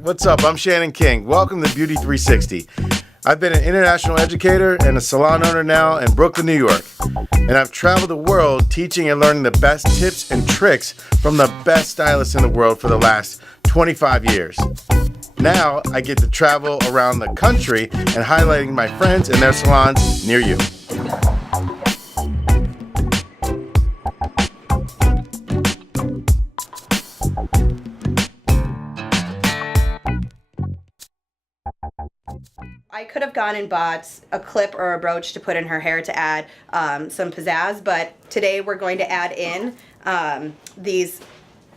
What's up? I'm Shannon King. Welcome to Beauty360. I've been an international educator and a salon owner now in Brooklyn, New York. And I've traveled the world teaching and learning the best tips and tricks from the best stylists in the world for the last 25 years. Now I get to travel around the country and highlighting my friends and their salons near you. I could have gone and bought a clip or a brooch to put in her hair to add some pizzazz, but today we're going to add in these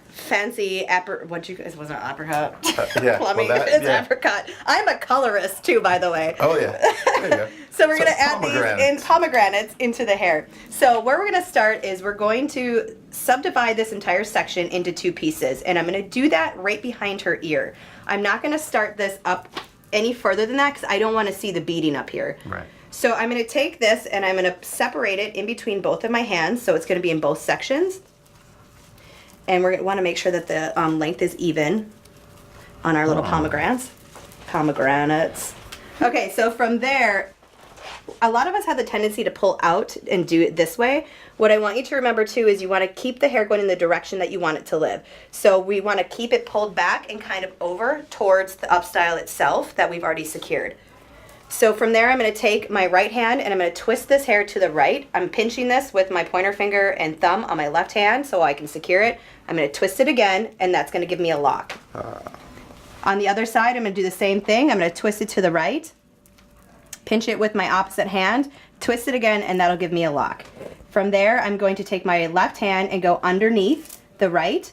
fancy what you guys wasn't apricot. Yeah, Plumbing well, is apricot. I'm a colorist too, by the way. Oh yeah, there you go. So we're going to add these in pomegranates into the hair. So where we're going to start is we're going to subdivide this entire section into two pieces, and I'm going to do that right behind her ear. I'm not going to start this up any further than that because I don't want to see the beading up here. Right. So I'm going to take this and I'm going to separate it in between both of my hands, so it's going to be in both sections. And we're going to want to make sure that the length is even on our little pomegranates. Okay, so from there, a lot of us have the tendency to pull out and do it this way. What I want you to remember too is you want to keep the hair going in the direction that you want it to live. So we want to keep it pulled back and kind of over towards the up style itself that we've already secured. So from there, I'm going to take my right hand and I'm going to twist this hair to the right. I'm pinching this with my pointer finger and thumb on my left hand so I can secure it. I'm going to twist it again, and that's going to give me a lock. On the other side, I'm going to do the same thing. I'm going to twist it to the right, pinch it with my opposite hand, twist it again, and that'll give me a lock. From there, I'm going to take my left hand and go underneath the right,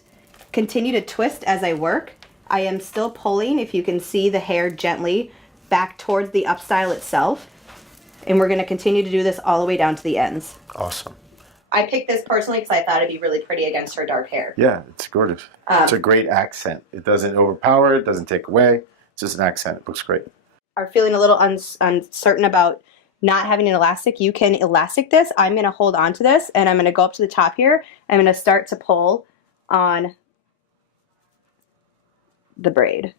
continue to twist as I work. I am still pulling, if you can see the hair gently, back towards the up style itself. And we're going to continue to do this all the way down to the ends. Awesome. I picked this personally because I thought it'd be really pretty against her dark hair. Yeah, it's gorgeous. It's a great accent. It doesn't overpower, it doesn't take away. It's just an accent. It looks great. Are feeling a little uncertain about not having an elastic, you can elastic this. I'm going to hold on to this and I'm going to go up to the top here. I'm going to start to pull on the braid.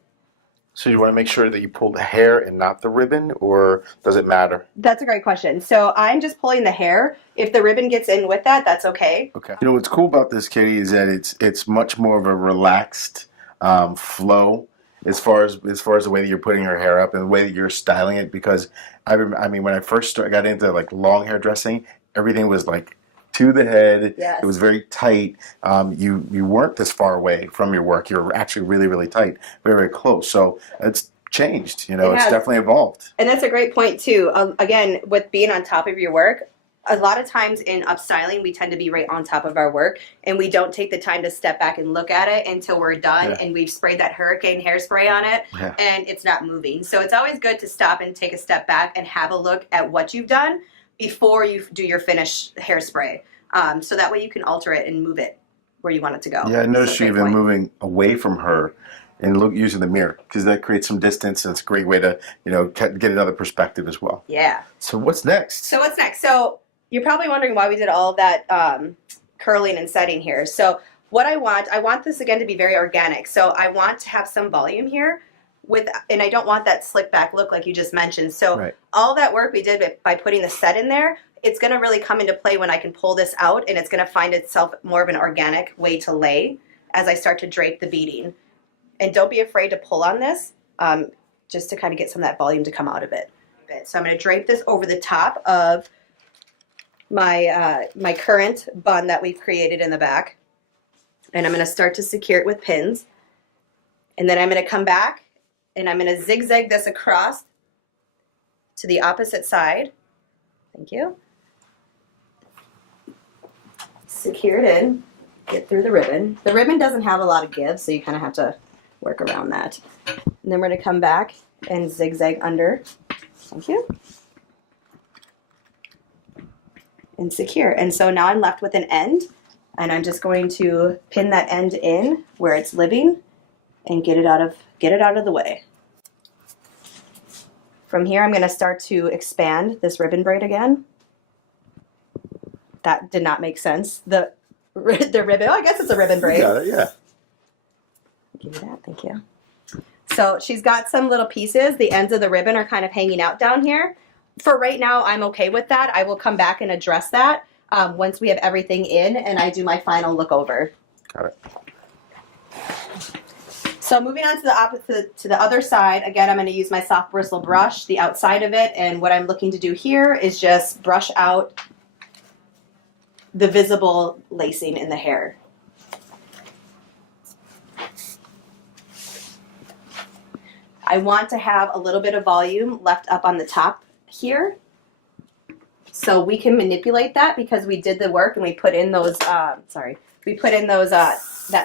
So you want to make sure that you pull the hair and not the ribbon, or does it matter? That's a great question. So I'm just pulling the hair. If the ribbon gets in with that, that's okay. Okay. You know what's cool about this, Kitty, is that it's much more of a relaxed flow as far as the way that you're putting your hair up and the way that you're styling it. Because I mean, when I first got into like long hair dressing, everything was like to the head. Yes. It was very tight. You weren't this far away from your work. You were actually really, really tight, very, very close. So it's changed. You know, it's definitely evolved. And that's a great point too. Again, with being on top of your work, a lot of times in upstyling, we tend to be right on top of our work, and we don't take the time to step back and look at it until we're done, and we've sprayed that hurricane hairspray on it, and it's not moving. So it's always good to stop and take a step back and have a look at what you've done before you do your finished hairspray. So that way you can alter it and move it where you want it to go. Yeah, I noticed you even moving away from her and using the mirror, because that creates some distance, and it's a great way to, you know, get another perspective as well. Yeah. So what's next? So you're probably wondering why we did all of that curling and setting here. So what I want this again to be very organic. So I want to have some volume here and I don't want that slick back look like you just mentioned. So all that work we did by putting the set in there, it's going to really come into play when I can pull this out, and it's going to find itself more of an organic way to lay as I start to drape the beading. And don't be afraid to pull on this, just to kind of get some of that volume to come out of it. So I'm going to drape this over the top of my my current bun that we've created in the back, and I'm going to start to secure it with pins, and then I'm going to come back and I'm going to zigzag this across to the opposite side. Thank you. Secure it in, get through the ribbon. The ribbon doesn't have a lot of give, so you kind of have to work around that. And then we're going to come back and zigzag under. Thank you. And secure. And so now I'm left with an end, and I'm just going to pin that end in where it's living and get it out of the way. From here, I'm going to start to expand this ribbon braid again. That did not make sense. The ribbon, oh, I guess it's a ribbon braid. You got it, yeah. Give you that, thank you. So she's got some little pieces. The ends of the ribbon are kind of hanging out down here. For right now, I'm okay with that. I will come back and address that once we have everything in and I do my final look over. Got it. So moving on to the opposite, to the other side, again, I'm going to use my soft bristle brush, the outside of it, and what I'm looking to do here is just brush out the visible lacing in the hair. I want to have a little bit of volume left up on the top here. So we can manipulate that because we did the work and we put in those, that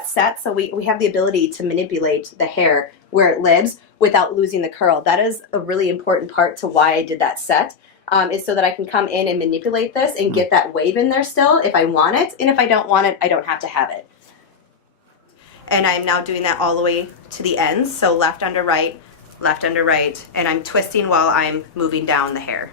set. So we have the ability to manipulate the hair where it lives without losing the curl. That is a really important part to why I did that set, is so that I can come in and manipulate this and get that wave in there still if I want it. And if I don't want it, I don't have to have it. And I'm now doing that all the way to the ends. So left under right, and I'm twisting while I'm moving down the hair.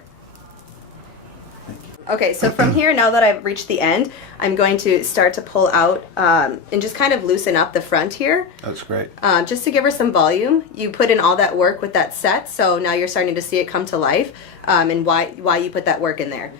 Okay, so from here, now that I've reached the end, I'm going to start to pull out and just kind of loosen up the front here. That's great. Just to give her some volume. You put in all that work with that set, so now you're starting to see it come to life, and why you put that work in there.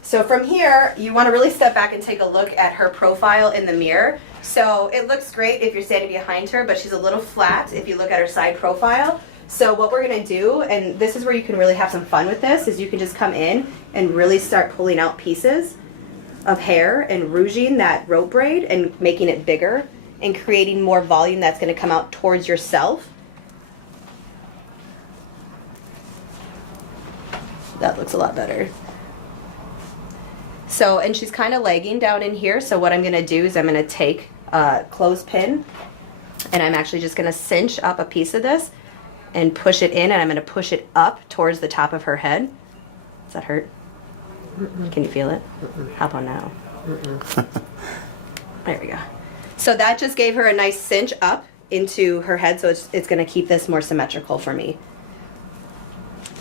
So from here, you want to really step back and take a look at her profile in the mirror. So it looks great if you're standing behind her, but she's a little flat if you look at her side profile. So what we're going to do, and this is where you can really have some fun with this, is you can just come in and really start pulling out pieces of hair and rouging that rope braid and making it bigger and creating more volume that's going to come out towards yourself. That looks a lot better. So, and she's kind of lagging down in here, so what I'm going to do is I'm going to take a clothespin and I'm actually just going to cinch up a piece of this and push it in, and I'm going to push it up towards the top of her head. Does that hurt? Can you feel it? How about now? There we go. So that just gave her a nice cinch up into her head, so it's going to keep this more symmetrical for me.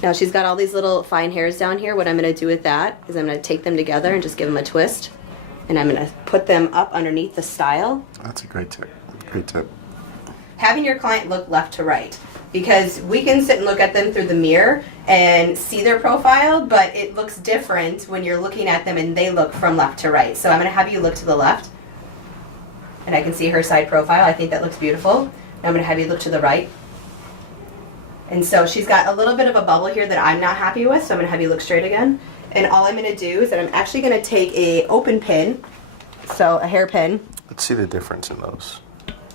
Now she's got all these little fine hairs down here. What I'm going to do with that is I'm going to take them together and just give them a twist, and I'm going to put them up underneath the style. That's a great tip. Great tip. Having your client look left to right, because we can sit and look at them through the mirror and see their profile, but it looks different when you're looking at them and they look from left to right. So I'm going to have you look to the left, and I can see her side profile. I think that looks beautiful. Now I'm going to have you look to the right. And so she's got a little bit of a bubble here that I'm not happy with, so I'm going to have you look straight again. And all I'm going to do is that I'm actually going to take a open pin, so a hairpin. Let's see the difference in those.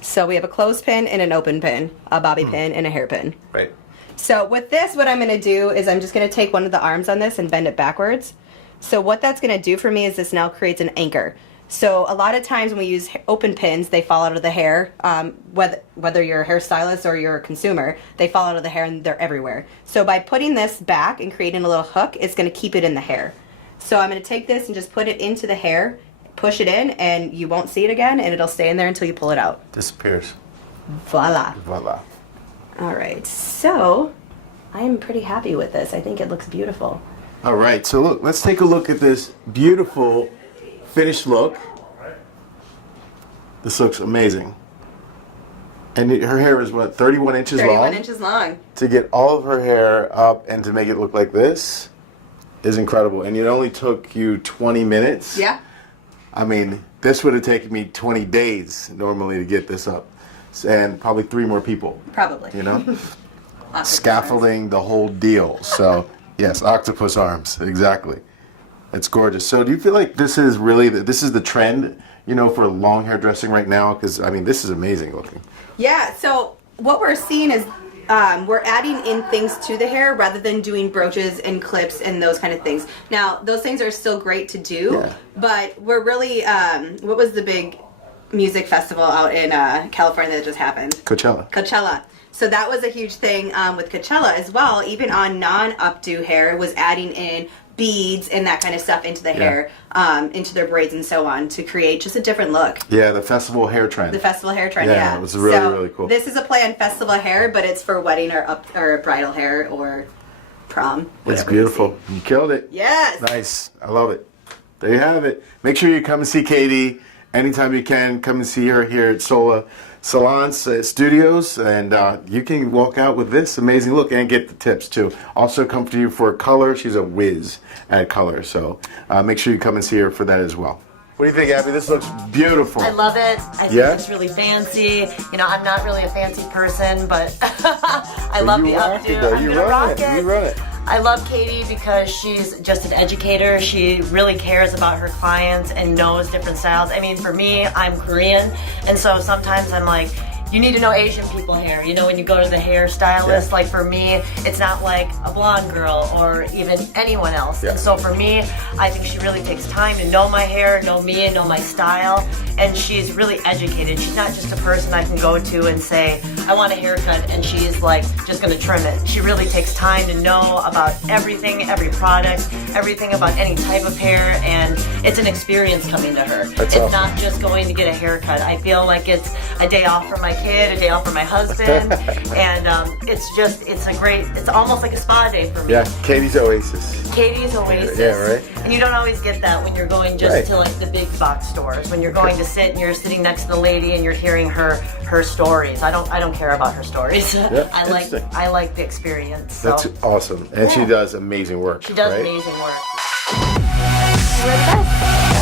So we have a clothespin and an open pin, a bobby pin and a hairpin. Right. So with this, what I'm going to do is I'm just going to take one of the arms on this and bend it backwards. So what that's going to do for me is this now creates an anchor. So a lot of times when we use open pins, they fall out of the hair. Whether you're a hairstylist or you're a consumer, they fall out of the hair and they're everywhere. So by putting this back and creating a little hook, it's going to keep it in the hair. So I'm going to take this and just put it into the hair, push it in, and you won't see it again, and it'll stay in there until you pull it out. Disappears. Voila. Voila. All right, so I'm pretty happy with this. I think it looks beautiful. All right, so look, let's take a look at this beautiful finished look. This looks amazing. And her hair is what, 31 inches long? 31 inches long. To get all of her hair up and to make it look like this is incredible. And it only took you 20 minutes. Yeah. I mean, this would have taken me 20 days normally to get this up. And probably 3 more people. Probably. You know? Scaffolding, the whole deal. So, yes, octopus arms. Exactly. It's gorgeous. So do you feel like this is really, this is the trend, you know, for long hair dressing right now? Because, I mean, this is amazing looking. Yeah, so what we're seeing is we're adding in things to the hair rather than doing brooches and clips and those kind of things. Now, those things are still great to do, but we're really, what was the big music festival out in California that just happened? Coachella. So that was a huge thing with Coachella as well. Even on non-updo hair, was adding in beads and that kind of stuff into the hair, into their braids and so on, to create just a different look. Yeah, the festival hair trend. Yeah, it was really cool. This is a play on festival hair, but it's for wedding or bridal hair or prom. It's beautiful. You killed it. Yes. Nice. I love it. There you have it. Make sure you come and see Katie anytime you can. Come and see her here at Sola. salon studios, and you can walk out with this amazing look and get the tips too. Also come to you for color. She's a whiz at color, so make sure you come and see her for that as well. What do you think, Abby? This looks beautiful. I love it. I think it's really fancy. You know, I'm not really a fancy person, but I love the updo. I'm gonna rock it. You run it. I love Katie because she's just an educator. She really cares about her clients and knows different styles. I mean, for me, I'm Korean, and so sometimes I'm like, you need to know Asian people hair. You know, when you go to the hairstylist, like for me, it's not like a blonde girl or even anyone else. And so for me, I think she really takes time to know my hair, know me, and know my style. And she's really educated. She's not just a person I can go to and say, I want a haircut, and she's like just gonna trim it. She really takes time to know about everything, every product, everything about any type of hair, and it's an experience coming to her. It's not just going to get a haircut. I feel like it's a day off for my kid, a day off for my husband, and it's almost like a spa day for me. Yeah, Katie's Oasis. Katie's Oasis. Yeah, right. And you don't always get that when you're going just to like the big box stores. When you're going to sit and you're sitting next to the lady and you're hearing her stories. I don't care about her stories. I like the experience. So. That's awesome, and she does amazing work. She does amazing work. We're the best.